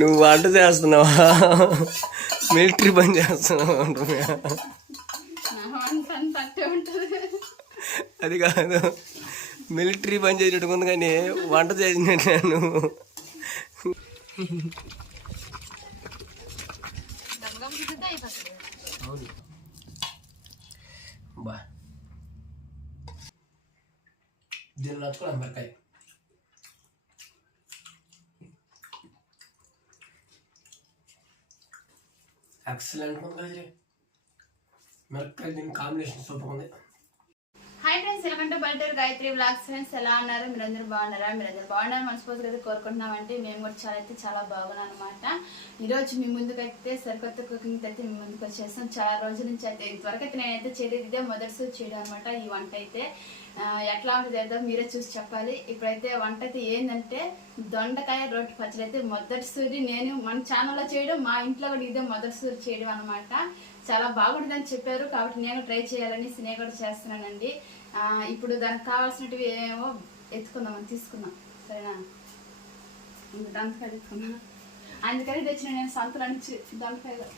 నువ్వు వంట చేస్తున్నావా, మిలిటరీ పని చేస్తున్నావా? అది కాదు, మిలిటరీ పని చేసినట్టు ఉంది కానీ వంట చేసినట్టు నువ్వు. బా దీన్ని నచ్చుకోవాలి మిరకాయ. ఎక్సలెంట్ ఉంది కదా మిరకాయ, దీని కాంబినేషన్ సూపర్ ఉంది. హాయ్ ఫ్రెండ్స్, వెల్కమ్ టు పల్లెటూరు గాయత్రి వ్లాగ్స్. ఫ్రెండ్స్ ఎలా ఉన్నారు? మీరందరూ బాగున్నారా? మీరందరూ బాగున్నారు మనస్ఫూర్తిగా అయితే కోరుకుంటున్నామంటే మేము కూడా చాలా బాగున్నాం అనమాట. ఈరోజు మీ ముందుకైతే సరికొత్త కుకింగ్ అయితే మీ ముందుకు వచ్చేస్తాం. చాలా రోజుల నుంచి అయితే ఇంతవరకు అయితే నేనైతే చేయలేదు, ఇదే మొదటిసారి చేయడం అనమాట. ఈ వంట అయితే ఎట్లా ఉంటుంది ఏదో మీరే చూసి చెప్పాలి. ఇప్పుడైతే వంట అయితే ఏంటంటే దొండకాయ రోటి పచ్చడి అయితే మొదటిసారి నేను మన ఛానల్లో చేయడం, మా ఇంట్లో కూడా ఇదే మొదటిసారి చేయడం అనమాట. చాలా బాగుంటుందని చెప్పారు కాబట్టి నేను ట్రై చేయాలని నేను కూడా చేస్తున్నానండి. ఇప్పుడు దానికి కావాల్సినవి ఏమో ఎత్తుకుందామని తీసుకున్నాం, సరేనా? దొండకాయ ఎత్తుకున్నా, అందుకని తెచ్చిన నేను సంతలో నుంచి దొండకాయలు.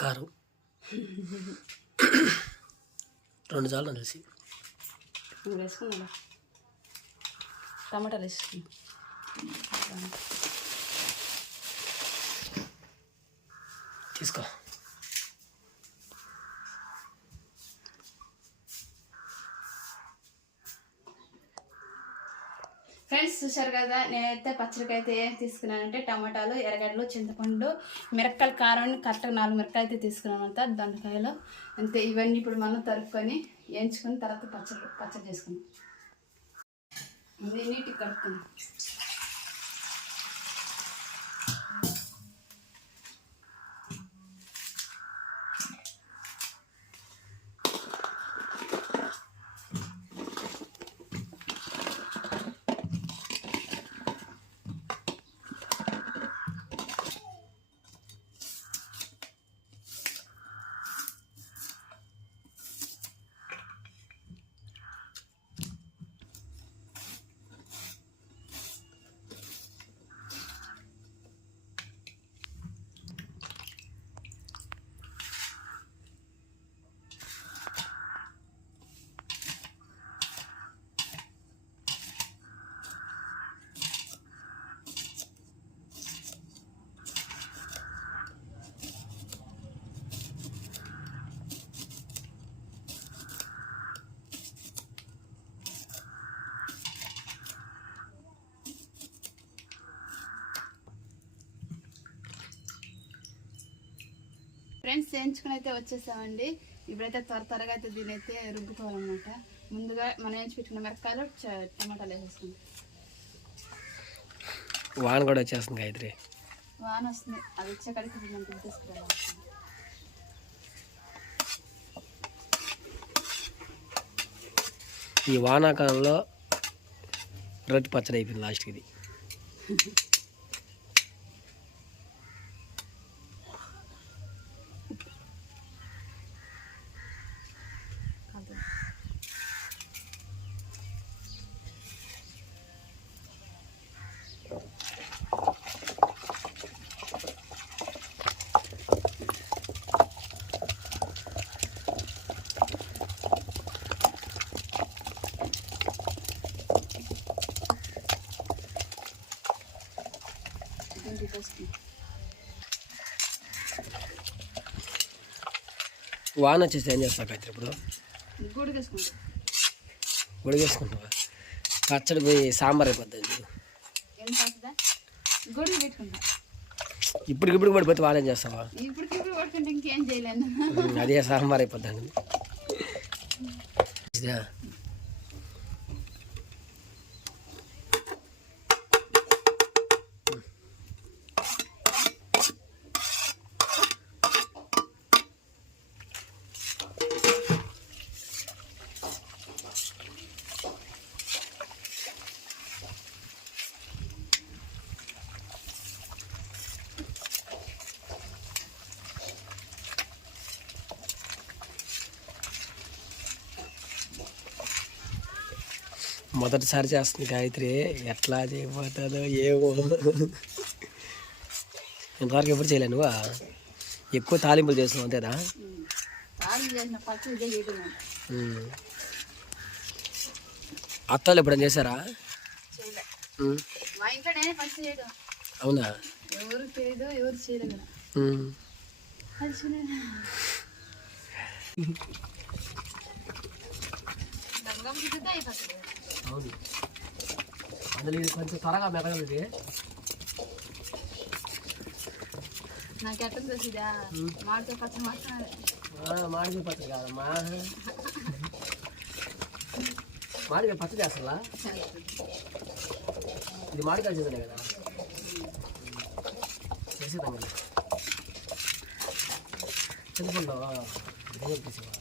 కారం 2 చాలు తెలిసి వేసుకున్నా. టమాటాలు వేసుకున్నా, తీసుకో. ఫ్రెండ్స్ చూశారు కదా, నేనైతే పచ్చడికి అయితే ఏం తీసుకున్నానంటే టమాటాలు, ఎర్రగడ్డలు, చింతపండు, మిరపకాయలు, కారం కరెక్ట్గా 4 మిరపకాయలు అయితే తీసుకున్నాను అంతా. దొండకాయలు అంతే. ఇవన్నీ ఇప్పుడు మనం తరుక్కొని వేయించుకొని తర్వాత పచ్చడి చేసుకున్నాం. నీట్గా కడుక్కున్నాం. ఫ్రెండ్స్ వేయించుకుని అయితే వచ్చేసామండి. ఇప్పుడైతే త్వరగా అయితే దీని అయితే రుబ్బుకోవాలన్నమాట. ముందుగా మనం వేయించి పెట్టుకున్న మిరపకాయలు, టమాటాలు వేసేసుకుంటాం. వాన కూడా వచ్చేస్తుంది గాయత్రి. వాన వస్తుంది, అది వచ్చే కడికి మనం తీసుకురావాలి. ఈ వానాకాలంలో రొట్టె పచ్చడి అయిపోయింది లాస్ట్కి. ఇది వాన వచ్చేసి ఏం చేస్తావు గాయత్రి ఇప్పుడు? గుడికేసుకుంటా. గుడికేసుకుంటావా? పచ్చడి పోయి సాంబార్ అయిపోద్ది. ఎంత అవుతుందా? గుడికి పెట్టుకుంటా. ఇప్పటికిప్పుడు పడిపోతే వాన ఏం చేస్తావా? ఇప్పటికిప్పుడు పడుకుంటే ఇంకేం చేయలేను. అదే సాంబార్ అయిపోద్దండి. మొదటిసారి చేస్తుంది గాయత్రి, ఎట్లా చేయబోతుందో ఏమో. ఇంతవరకు ఎప్పుడు చేయలే నువ్వు? ఎక్కువ తాలింపులు చేస్తున్నావు అంతేదా? అత్తలు ఎప్పుడైనా చేశారా? అవునా? ఎవరు తెలియదు, ఎవరు చేయలేదు. అవును, అందులో ఇది కొంచెం త్వరగా మెదగలది. నాకు ఎట్లా తెలిసిదా? మామిడికాయ పచ్చడి మాట్లాడాలి. మామిడికాయ పచ్చడి కాదమ్మా, మామిడికాయ పచ్చడి అసలు ఇది మామిడికాయ చేద్దాం కదా, చేసేద్దాం కదా. చింతపండు తీసేవా?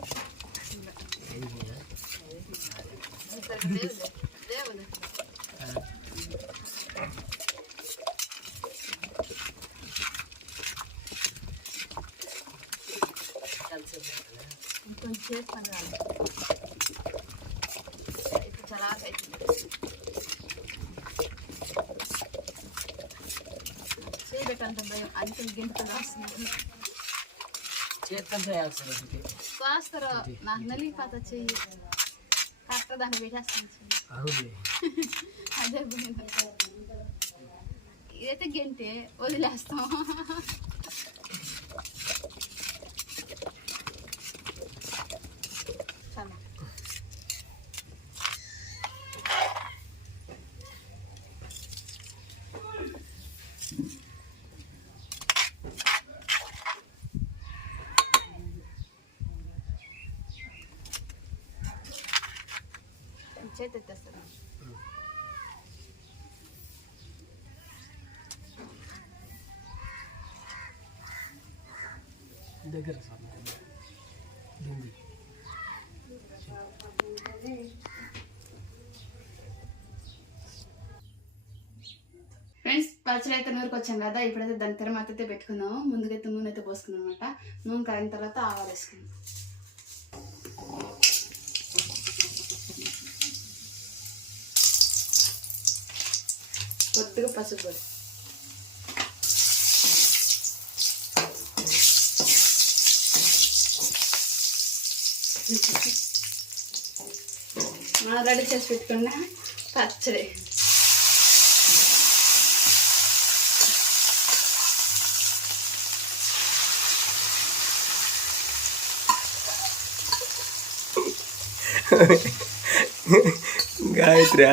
కొంచెం చాలా చేయబెట్టంత భయం, అందుకే గింటలు వస్తుంది. కాస్తారు నాకు నలిగిపోతా చెయ్యి, కరెక్ట్ దాన్ని పెట్టేస్తాను. అదే ఇదైతే గంటే వదిలేస్తాం. చేతి ఎత్తేస్తాను. దగ్గర ఫ్రెండ్స్, పచ్చడి అయితే నూరుకు వచ్చాం కదా. ఇప్పుడైతే దాని తర్వాత అయితే పెట్టుకున్నాము. ముందుకైతే నూనె అయితే పోసుకున్నాం అనమాట. నూనె కాగిన తర్వాత ఆవాలు వేసుకున్నాం. కొద్దిగా పసుపు పొడి, రెడీ చేసి పెట్టుకున్న పచ్చడి. గాయత్రి,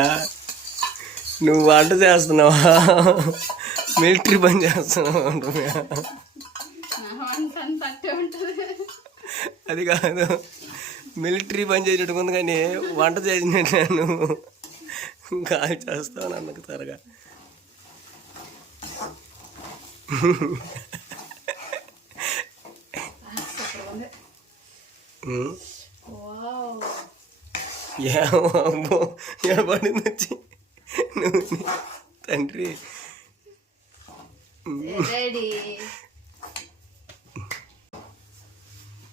నువ్వు వంట చేస్తున్నావా మిలిటరీ పని చేస్తున్నావా? అది కాదు, మిలిటరీ పని చేసేటట్టు ఉంది కానీ వంట చేసినట్టు నువ్వు గాలి చేస్తావు అన్నకు త్వరగా. ఏమో పడింది వచ్చి నువ్వు తండ్రి.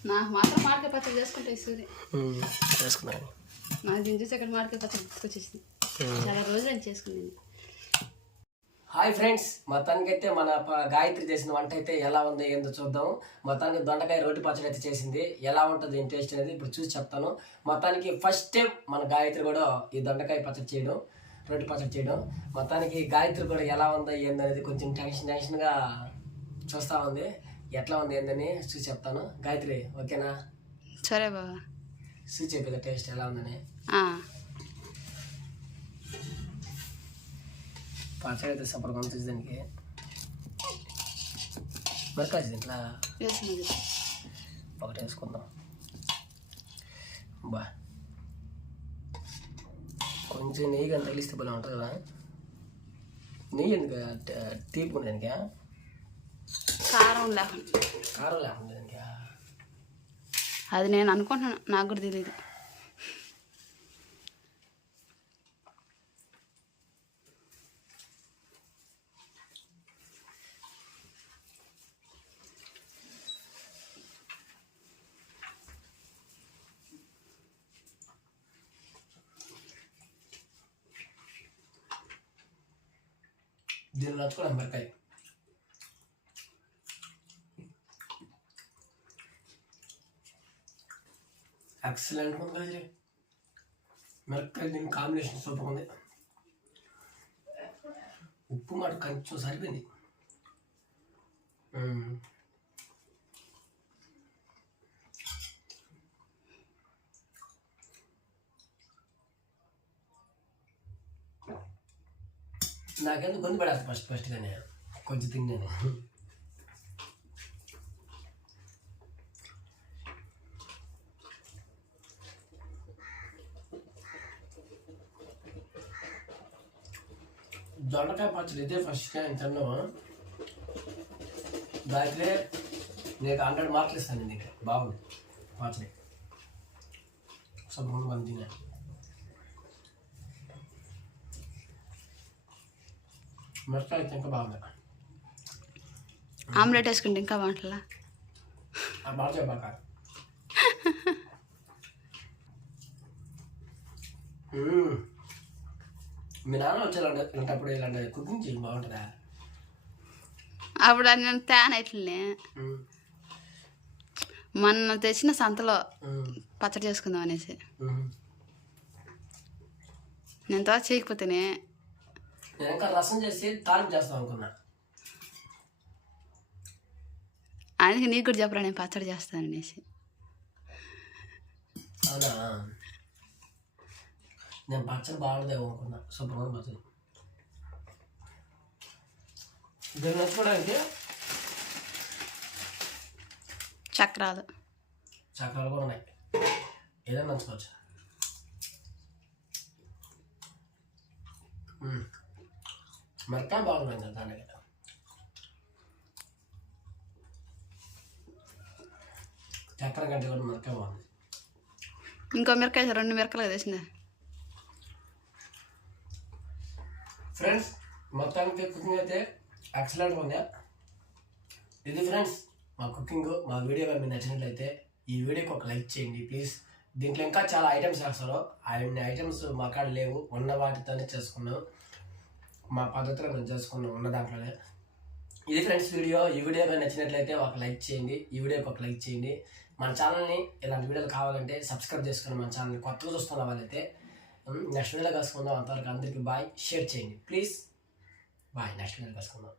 నాకు మాత్రం మామిడికాయ పచ్చడి చేసుకుంటాయి సూర్య చేసుకున్నాను. నాకు దీని చూసి అక్కడ మామిడికాయ పచ్చడి గుర్తుకొచ్చేసింది. చాలా రోజులు అని చేసుకున్నాను. హాయ్ ఫ్రెండ్స్, మొత్తానికైతే మన గాయత్రి చేసిన వంట అయితే ఎలా ఉంది ఏందో చూద్దాం. మొత్తానికి దొండకాయ రోటి పచ్చడి అయితే చేసింది. ఎలా ఉంటుంది ఏం టేస్ట్ అనేది ఇప్పుడు చూసి చెప్తాను. మొత్తానికి ఫస్ట్ టైం మన గాయత్రి కూడా ఈ దొండకాయ పచ్చడి చేయడం. రొట్టె పచ్చడి చేయడం. మొత్తానికి గాయత్రి కూడా ఎలా ఉందో ఏందనేది కొంచెం టెన్షన్గా చూస్తూ ఉంది. ఎట్లా ఉంది ఏందని చూసి చెప్తాను. గాయత్రి ఓకేనా? సరే బాబా, చూసి చెప్పేది టేస్ట్ ఎలా ఉందని. పచ్చడి అయితే సూపర్గా ఉంది. చూసి దానికి మిరకాయ దీంట్లో ఒకటి వేసుకుందాం. బా కొంచెం నెయ్యి కానీ తగిలిస్తే బాగా ఉంటుంది కదా. నెయ్యి ఎందుకు తీపి ఉంది దానికి? కారం లేకుండా. కారం లేకుండా దానికి అది నేను అనుకుంటున్నాను, నాకు కూడా తెలియదు. దీన్ని నచ్చుకోవాలి మిరకాయ. ఎక్సలెంట్ ఉంది కదా. మిరకాయ దీని కాంబినేషన్ సూపర్ ఉంది. ఉప్పు మాట కొంచెం సరిపోయింది. నాకెందుకు గొంతు పడేస్తా ఫస్ట్గానే కొంచెం తిన్నాను. దొండకాయ పచ్చడి ఇదే ఫస్ట్ టైం తిన్నాము. దాంట్లో నేను 100 మార్కులు ఇస్తాను. నీకు బాగుంది పచ్చడి. సబ్బు మంది తిన్నా. మిరకాయ అయితే ఇంకా బాగుంది. ఆమ్లెట్ వేసుకుంటే ఇంకా బాగుంటుందా? బాగా బాగా మీ నాన్న వచ్చేటప్పుడు ఇలాంటి కుకింగ్ చేసి బాగుంటుందా? అప్పుడు అది నేను తేన అవుతుండే. మొన్న తెచ్చిన సంతలో పచ్చడి చేసుకుందాం అనేసి నేను త్వర చేయకపోతేనే. నేను ఇంకా రసం చేసి తాలింపు చేస్తాం అనుకున్నా. అందుకే నీకు కూడా చెప్పరా నేను పచ్చడి చేస్తాను అనేసి. అవునా? నేను పచ్చడి బాగుండదేమో అనుకున్నా. సూపర్ పచ్చడి. దీన్ని నచ్చుకోవడానికి చక్రాలు కూడా ఉన్నాయి. ఏదైనా నచ్చుకోవచ్చు. మిరకాయ బాగున్నాయి కదా దానికి. చక్కెర కంటే కూడా మిరకాయ బాగుంది. ఇంకో మిరకాయ 2 మిరకాయలు తెచ్చిందా? ఫ్రెండ్స్ మొత్తానికి కుకింగ్ అయితే ఎక్సలెంట్గా ఉంది. ఇది ఫ్రెండ్స్ మా కుకింగ్. మా వీడియో కానీ మీకు నచ్చినట్లయితే ఈ వీడియోకి ఒక లైక్ చేయండి ప్లీజ్. దీంట్లో ఇంకా చాలా ఐటమ్స్ చేస్తారు. అన్ని ఐటమ్స్ మా కాడ లేవు. ఉన్న వాటితోనే చేసుకున్నాం. మా పద్ధతిలో మేము చేసుకున్నాం ఉన్న దాంట్లోనే. ఇది ఫ్రెండ్స్ వీడియో. ఈ వీడియో కానీ నచ్చినట్లయితే ఒక లైక్ చేయండి. ఈ వీడియోకి ఒక లైక్ చేయండి. మన ఛానల్ని ఇలాంటి వీడియోలు కావాలంటే సబ్స్క్రైబ్ చేసుకుని మన ఛానల్ని కొత్తగా చూస్తున్న వాళ్ళైతే నెక్స్ట్ వీడియోలో కలుసుకుందాం. అంతవరకు అందరికీ బాయ్. షేర్ చేయండి ప్లీజ్. బాయ్. నెక్స్ట్ వీడియోలో కలుసుకుందాం.